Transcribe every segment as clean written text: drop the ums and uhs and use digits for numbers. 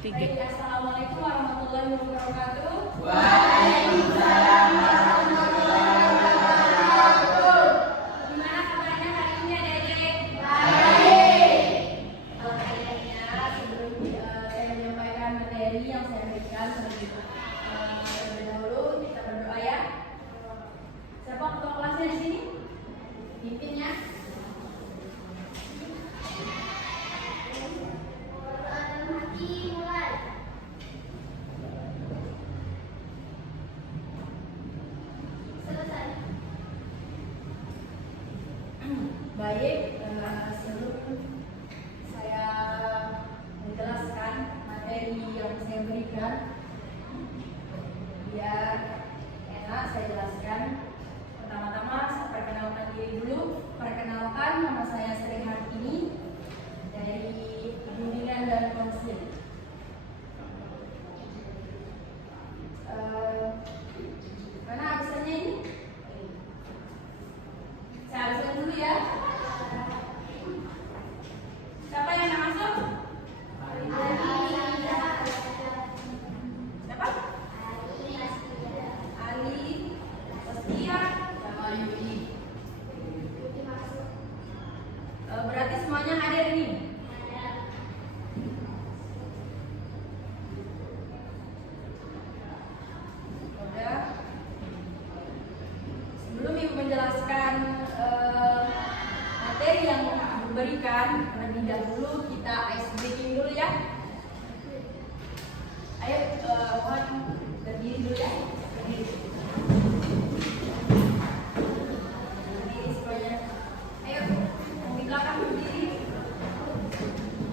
Baik, assalamualaikum warahmatullahi wabarakatuh. Waalaikumsalam warahmatullahi wabarakatuh. Gimana kabarnya hari ini adik-adik? Baik. Kayaknya sebelum saya menyampaikan materi yang saya berikan terlebih dahulu kita berdoa ya. Siapa ketua kelasnya di sini? Pimpinnya. Baik, sebelum saya menjelaskan materi yang saya berikan, biar enak saya jelaskan. Pertama-tama saya perkenalkan diri dulu. Perkenalkan, nama saya Sri Hartini dari Bimbingan dan Konseling. Mana absennya ini? Saya absen dulu ya. Siapa yang nak masuk? Siapa? Ali, Saskia, sama Yudi. Berarti semuanya hadir ini? Udah. Sebelum Ibu menjelaskan materi yang diberikan, terlebih dahulu kita ice breaking dulu ya. Ayo, mohon berdiri dulu ya. Berdiri semuanya. Ayo, yang di belakang berdiri.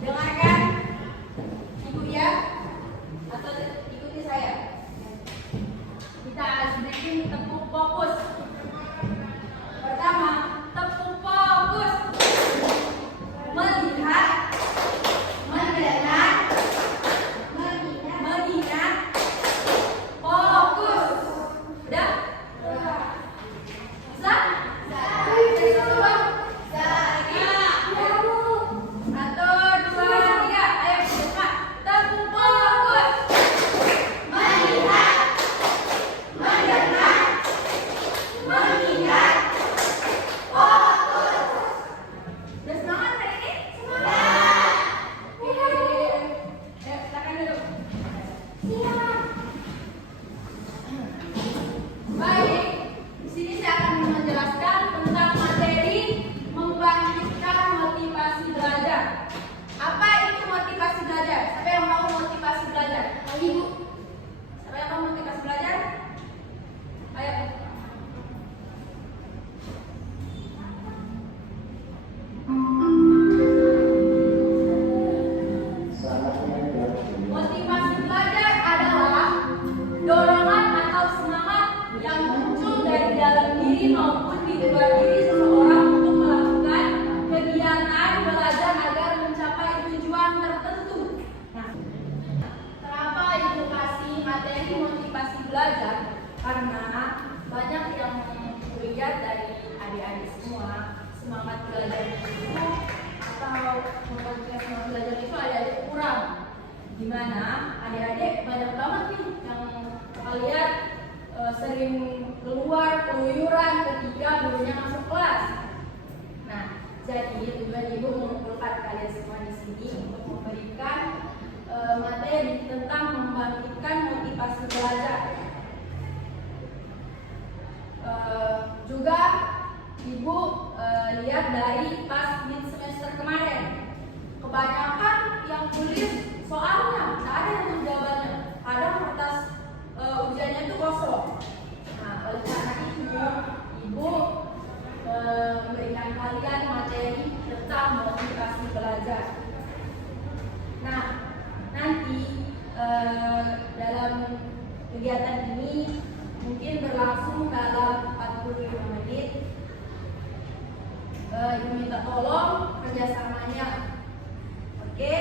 Dengarkan Ibu ya, atau ikuti saya. Kita ice breaking tepuk fokus. Pertama, tepuk fokus. Melihat, mendengar, mengingat, fokus. Udah? Bisa? Satu, dua, tiga. Ayo cepat. Tepuk fokus. Melihat, mendengar, mengingat, fokus. Udah semangat hari ini? Semangat. Silakan duduk. Siap. Baik, di sini saya akan menjelaskan tentang materi membangkitkan motivasi belajar. Apa itu motivasi belajar? Siapa yang mau motivasi belajar? Ibu. Siapa yang mau motivasi belajar? Ayo. Motivasi belajar adalah dorongan atau semangat yang muncul dari dalam diri maupun di luar diri seseorang untuk melakukan kegiatan belajar agar mencapai tujuan tertentu. Nah, kenapa Ibu kasih materi motivasi belajar? Karena banyak yang melihat dari adik-adik semua semangat belajar itu atau motivasi semangat belajar itu adik-adik kurang. Dimana adik-adik banyak banget nih yang lihat sering keluar keluyuran ketika gurunya masuk kelas. Nah, jadi tujuan Ibu mengumpulkan kalian semua di sini untuk memberikan materi tentang membangkitkan motivasi belajar. Juga Ibu lihat dari pas mid semester kemarin, kebanyakan yang tulis soalnya nggak ada yang menjawabnya. Kadang kertas ujiannya itu kosong. Nah, oleh karena itu Ibu memberikan kalian materi tentang motivasi belajar. Nah, nanti dalam kegiatan ini mungkin berlangsung dalam 45 menit. Ibu minta tolong kerjasamanya. Oke?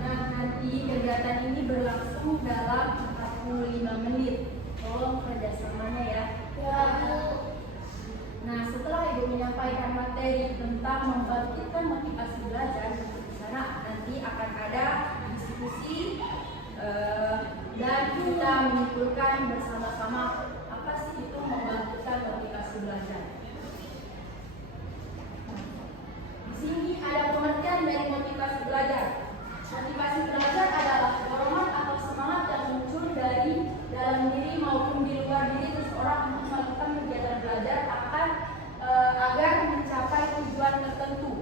Nah, nanti kegiatan ini berlangsung dalam 45 menit. Tolong kerjasamanya ya. Nah, setelah Ibu menyampaikan materi tentang membangkitkan motivasi belajar, di sana nanti akan ada diskusi dan kita menyimpulkan bersama-sama apa sih itu membangkitkan motivasi belajar. Di sini ada pengertian dari motivasi belajar. Motivasi belajar adalah dorongan atau semangat yang muncul dari dalam diri maupun di luar diri seseorang untuk melakukan kegiatan belajar agar mencapai tujuan tertentu.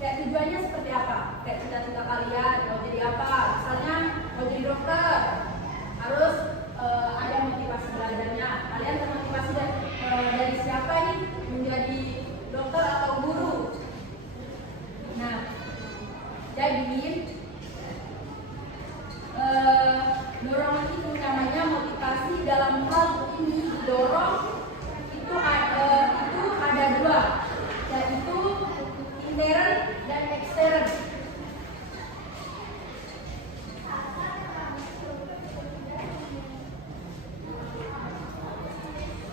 Kayak tujuannya seperti apa? Kayak cita-cita kalian mau jadi apa? Misalnya mau jadi dokter, harus ada motivasi belajarnya. Kalian termotivasi dari siapa nih menjadi dokter atau guru? Nah, jadi dorongan itu namanya motivasi. Dalam hal ini didorong itu ada dua, yaitu intern dan ekstern.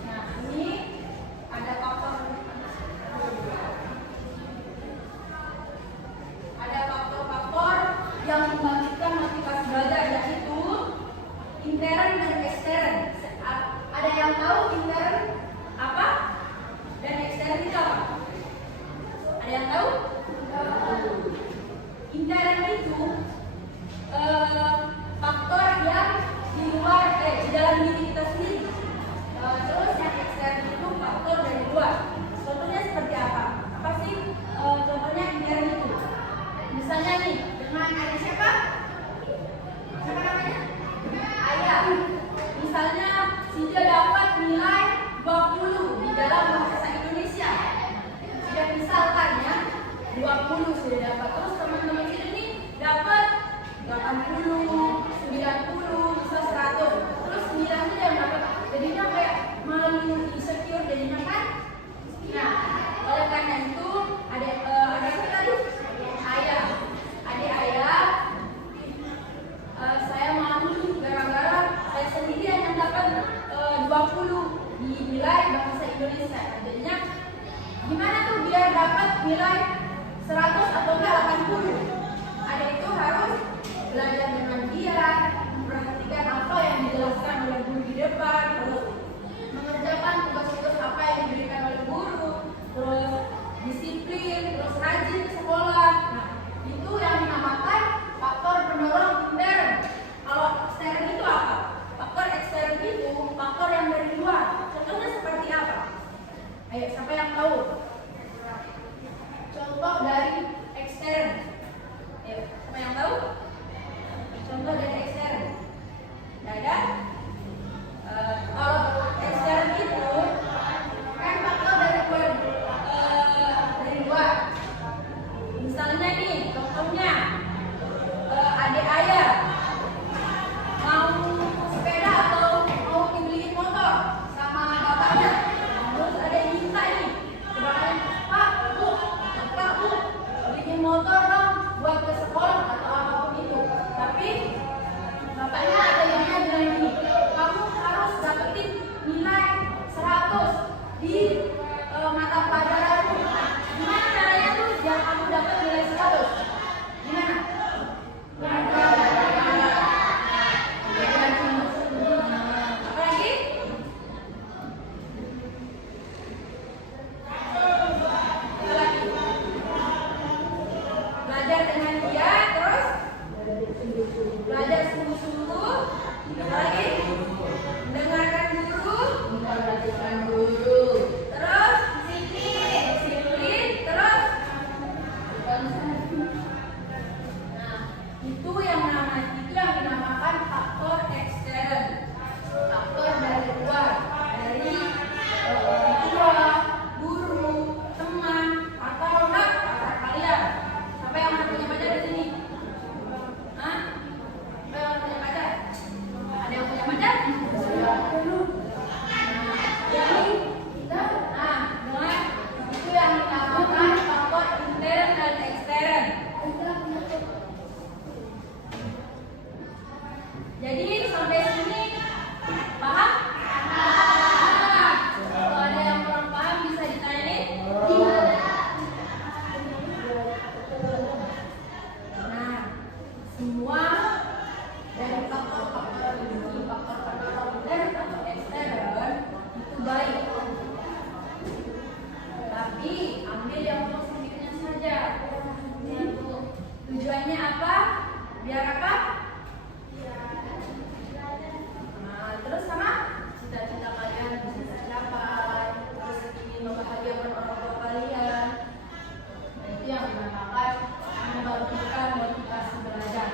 Nah, ini ada faktor-faktor yang membangkitkan motivasi belajar, yaitu intern dan ekstern. Ada yang tahu intern apa dan ekstern itu apa? Ada yang tahu? Intern itu faktor yang di luar, di dalam diri kita sendiri. Terus yang ekstern itu faktor dari luar. Contohnya seperti apa? Apa sih contohnya intern itu? Misalnya nih, dengan ada siapa? Siapa namanya? Ayah. Misalnya dia dapat nilai 20 di dalam bahasa Indonesia. Sudah misalkan ya, 20 sudah dapat. Terus teman-teman kita nih dapat 80, 90, bisa 100. Terus 9 itu yang dapat. Jadinya kayak malu, insecure jadinya kan. Nah, oleh karena itu ada apa tadi? Ayah. Adik ayah. Saya malu gara-gara saya sendirian yang dapat 20 di nilai bahasa Indonesia. Jadinya gimana tuh biar dapat nilai 100 atau enggak 80? Ada itu harus belajar dengan giat, memperhatikan apa yang dijelaskan oleh guru di depan, terus mengerjakan tugas-tugas apa yang diberikan oleh guru, terus disiplin, terus rajin ke sekolah. Nah, itu yang dinamakan faktor pendorong intern. Kalau ekstern itu apa? Faktor ekstern itu faktor yang dari luar. Contohnya seperti apa? Ayo, siapa yang tahu? Contoh dari ekstern. Ayo, siapa yang tahu? Contoh dari ekstern. Ada? Kalau ekstern itu kan faktor dari luar. Misalnya nih, contohnya adik ayah mau sepeda atau mau dibeliin motor sama bapaknya, terus ada yang minta nih, Pak, Bu, beliin motor dong buat ke sekolah atau apapun itu. Tapi bapaknya ada yang bilang gini, kamu harus dapetin nilai 100 di mata pelajaranmu. Gimana caranya tuh biar kamu dapat nilai 100? Gimana? Apa lagi? Belajar dengan giat, terus belajar sungguh-sungguh. Apa lagi? Mendengarkan guru. Terus disiplin, terus nah, itu yang dinamakan faktor ekstern. Faktor dari luar, dari orang tua, guru, teman, atau enggak pacar kalian. Siapa yang punya pacar di sini? Hah? Siapa yang punya pacar? Ada yang punya pacar? Tujuannya apa? Biar apa? Nah, terus sama cita-cita kalian bisa tercapai, terus ingin membahagiakan orang tua kalian. Nah, itu yang dinamakan membangkitkan motivasi belajar.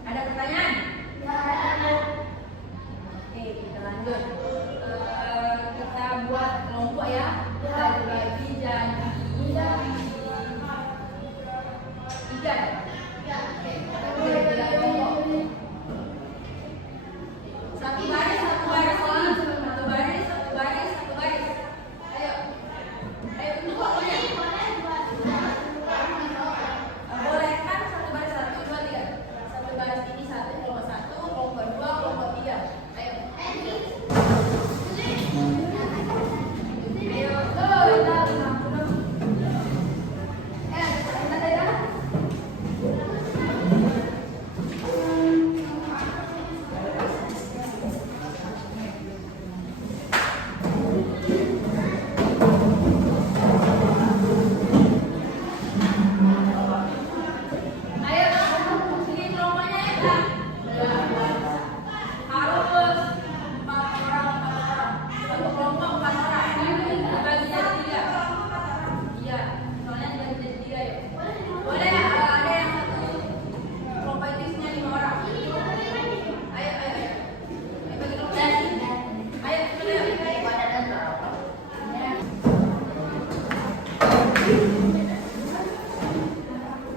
Ada pertanyaan? Oke, kita lanjut. Kita buat kelompok ya. Kita bagi jadi tiga. Tiga kelompok. Satu baris, satu baris ini. Satu baris, satu baris, satu baris. Ayo. Ayo tunggu waktunya. Boleh kan satu baris, satu, dua, tiga. Satu baris ini satu, kelompok dua, kelompok tiga. Ayo.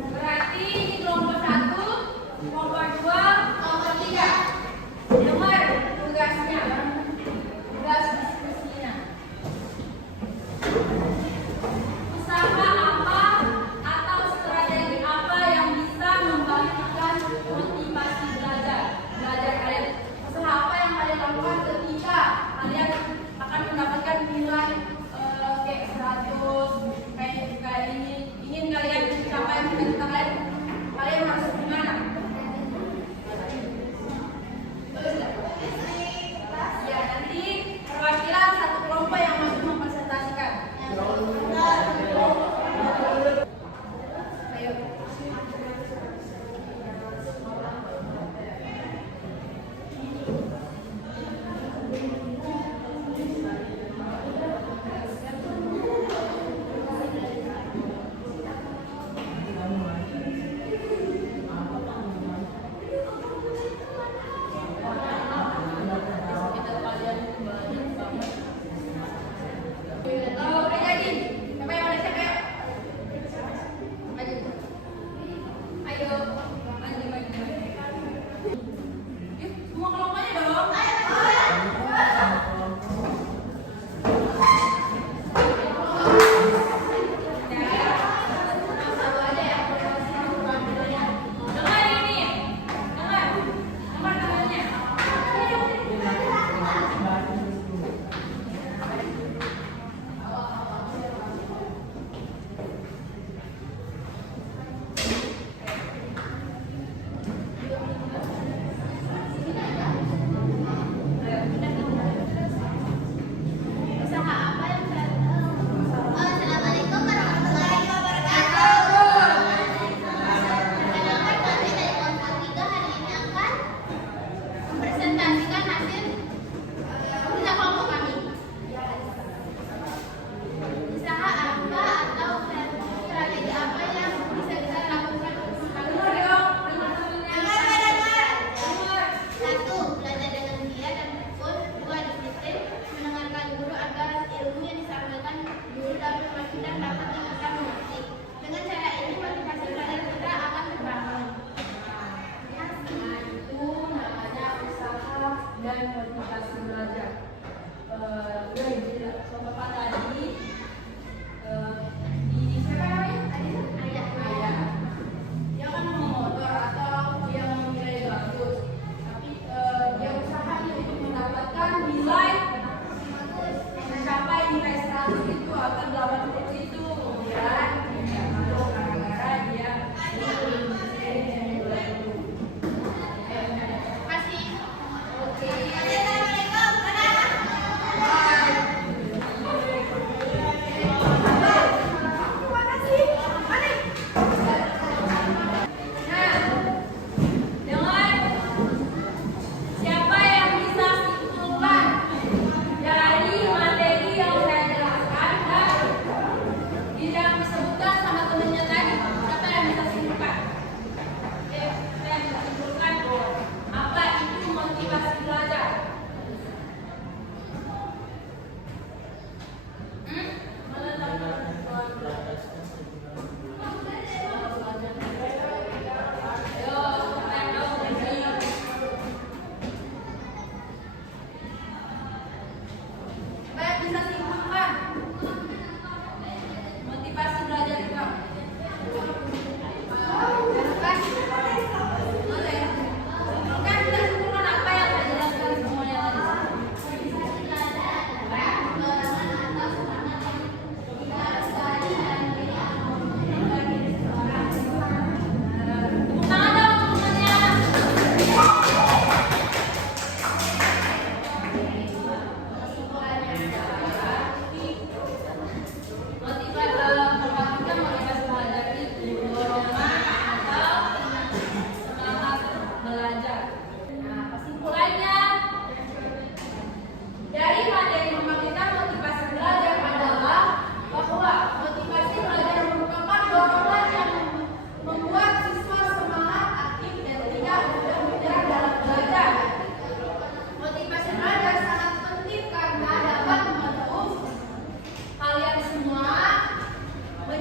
Berarti ini kelompok satu, kelompok dua, kelompok tiga. Dengar tugasnya, tugas diskusinya. Usaha apa atau strategi apa yang bisa membangkitkan motivasi belajar kalian? Usaha apa yang kalian lakukan ketika kalian akan mendapatkan nilai kayak 100, kayak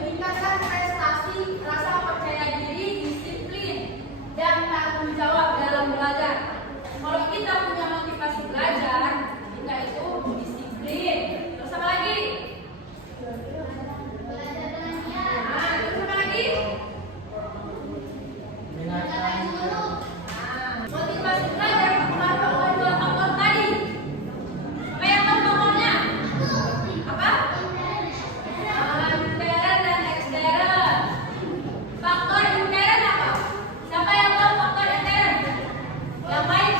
meningkatkan prestasi, rasa percaya diri, disiplin, dan tanggung jawab dalam belajar. Kalau kita punya motivasi belajar, kita itu disiplin. Terus apa lagi? Nah, terus apa lagi? Motivasi belajar terpengaruh oleh dua faktor tadi. Apa yang faktornya? Apa? Intern dan ekstern. Faktor intern apa? Siapa yang tahu faktor intern? Yang lain?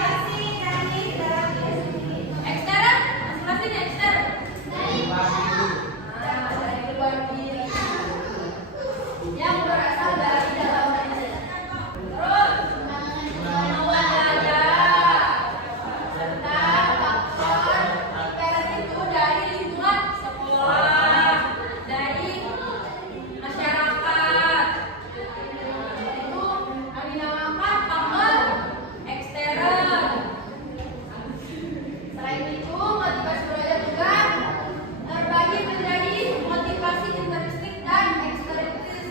Ekstern? Masing-masing ekstern. Dari luar diri. Yang berasal dari dalam diri. Terus kemauan belajar. Serta faktor intern itu dari lingkungan sekolah, dari masyarakat. Itu kami namakan faktor ekstern. Selain itu, motivasi belajar juga terbagi menjadi motivasi intrinsik dan ekstrinsik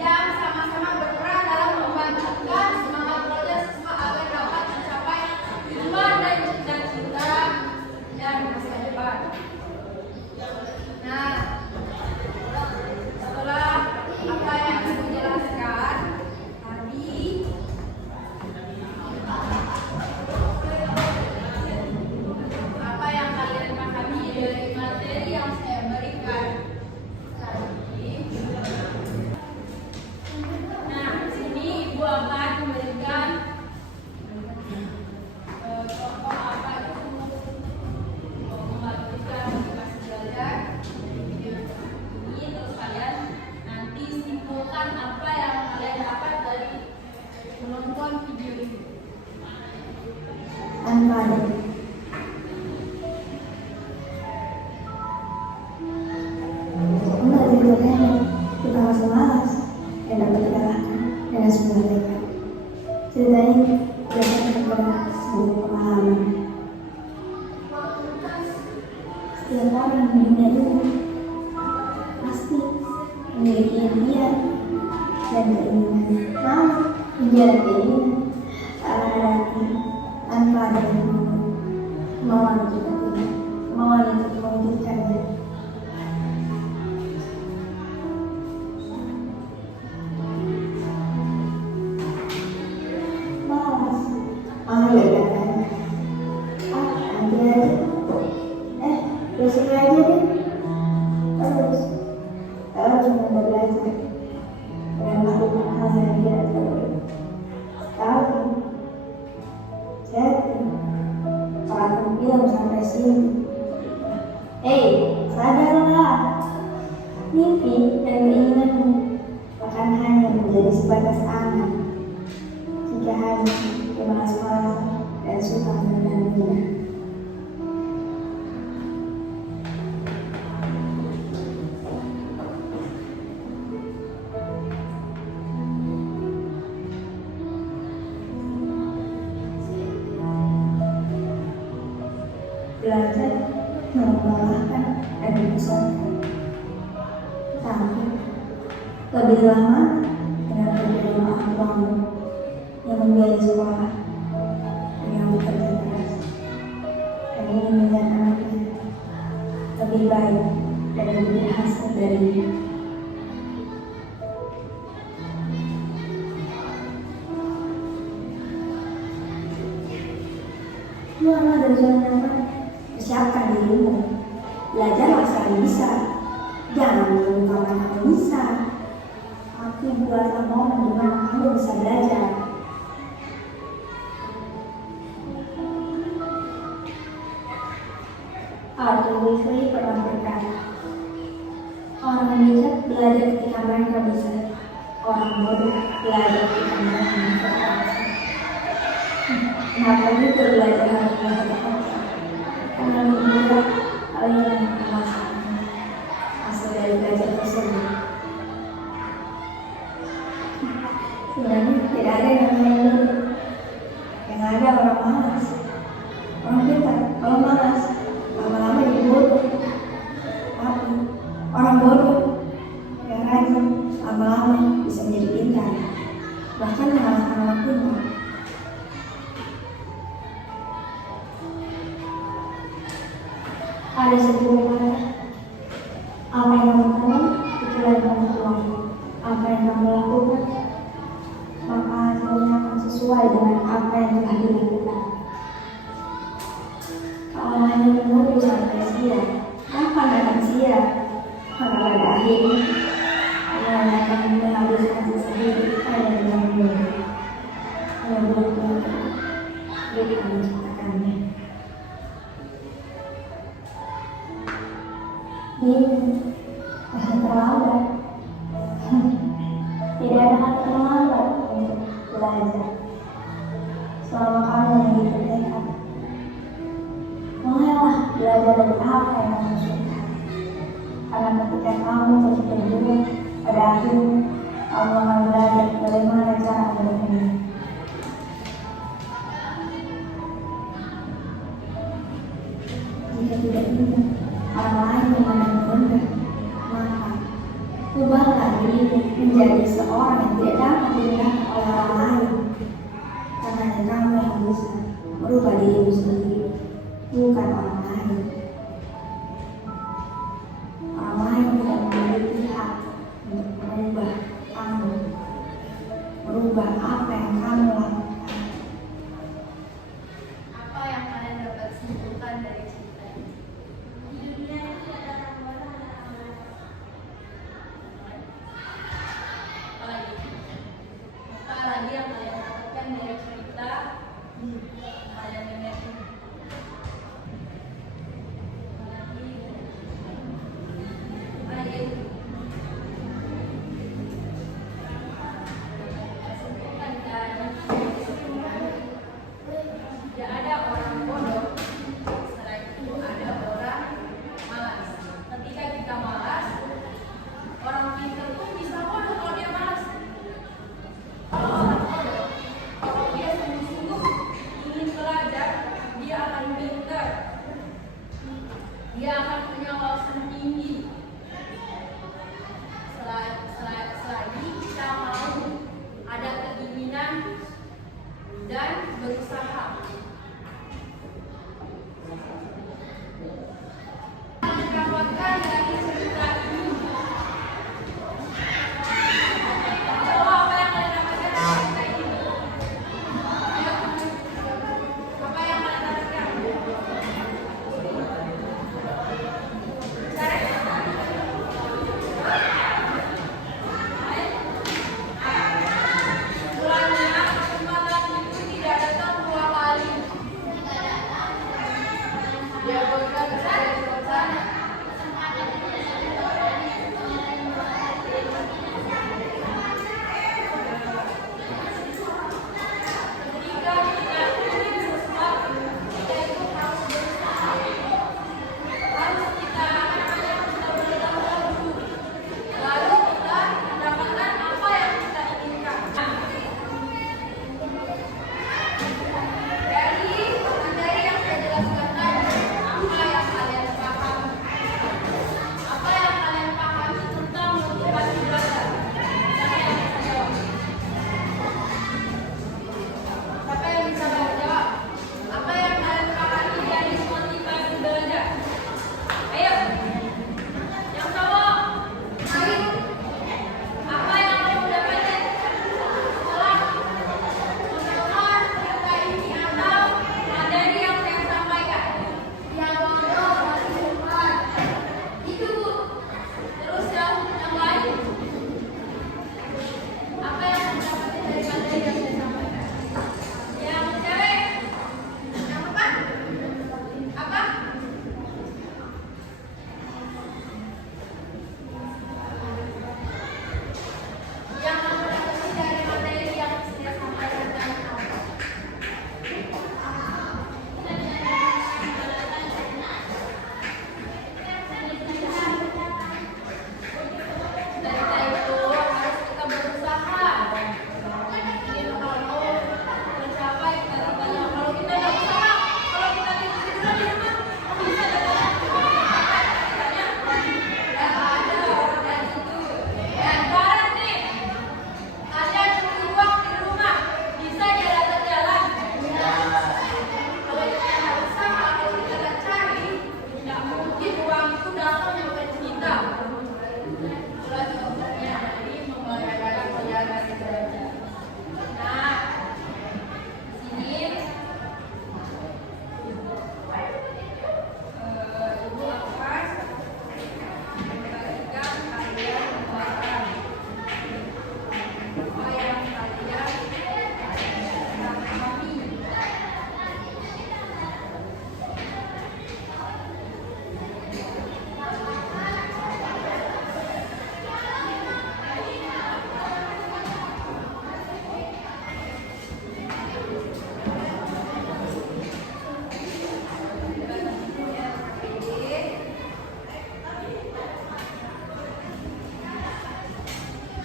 yang sama-sama berperan dalam membangkitkan semangat belajar siswa agar dapat mencapai tujuan dan cita-cita dan masa depan. Nah, setelah apa yang saya jelaskan tadi, apa yang kalian pahami dari materi yang saya berikan tadi. Nah, di sini Ibu akan memberikan contoh apa itu membangkitkan motivasi belajar dari video ini. Terus kalian nanti simpulkan apa yang kalian dapat dari menonton video ini. Enggak tidurnya kita masih malas dan dapat dikalahkan dengan sebuah tekad. Ceritanya berdasarkan pada sebuah pengalaman. Setiap orang di dunia ini pasti memiliki impian dan keinginan. Namun impian dan keinginan tak akan ada arti tanpa ada kemauan untuk kita, kemauan untuk mewujudkannya. Ya kan? Nanti aja. Besok aja deh. Terus, kalau cuma mau belajar dan melakukan hal yang tidak perlu. Sekali, jadi, kalau aku bilang sampai sini. Sadarlah. Mimpi dan keinginanmu akan hanya menjadi sebatas angan jika hanya bermalas-malasan dan suka menunda-nunda. Belajar melelahkan dan membosankan, tapi lebih lama dengan berbeda uangmu yang membiayai sekolah dengan bekerja keras dan ingin melihat anaknya lebih baik dan lebih berhasil darinya. Mulailah dari zona nyaman, persiapkan dirimu, belajarlah sekali bisa, jangan melupakan kamu bisa, tapi buatlah momen di mana kamu bisa belajar. Arthur Weasley pernah berkata, orang bijak belajar ketika mereka bisa, orang bodoh belajar ketika mereka berpaksa. Kenapa juga belajar harus berpaksa? Karena mengira kalian yang merasakan hasil dari belajar tersebut. Sebenarnya tidak ada yang namanya bodoh. Yang ada orang malas, orang pintar, orang malas. Lama-lama jadi bodoh. Tapi orang bodoh yang lama-lama bisa menjadi pintar, bahkan mengalahkan anak pintar. Ada sebuah kata, apa yang kamu tanam, itulah yang kamu tuai. Apa yang kamu lakukan, maka hasilnya akan sesuai dengan apa yang telah dilakukan. Kalau hanya menunggu sampai siang, kapan akan siang? Maka pada akhirnya, hanya akan menghabiskan sisa hidup hanya dengan menunggu. Hanya buat kita menciptakannya. Masih terlambat. Tidak ada kata terlambat untuk belajar. Selama kamu memiliki tekad, mulailah belajar dari apa yang kamu suka. Karena ketika kamu terus berjuang, pada akhirnya kamu akan belajar bagaimana cara berpikir. Jika tidak ingin orang lain memandang rendah, maka ubahlah dirimu menjadi seorang yang tidak dapat direndahkan oleh orang lain. Karena hanya kamu yang bisa merubah dirimu sendiri, bukan orang lain. Orang lain tidak memiliki hak untuk merubah kamu, merubah apa yang kamu lakukan. Apa yang kalian dapat simpulkan dari cerita ini? Di dunia ini ada gambaran dan amalan. Apa lagi yang kalian dapatkan dari cerita kalian dengar ini? Baik. Kesimpulan dan tidak ada orang bodoh, selain itu ada orang malas. Ketika kita malas, orang pintar pun bisa bodoh kalau dia malas. Kalau orang bodoh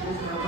Terus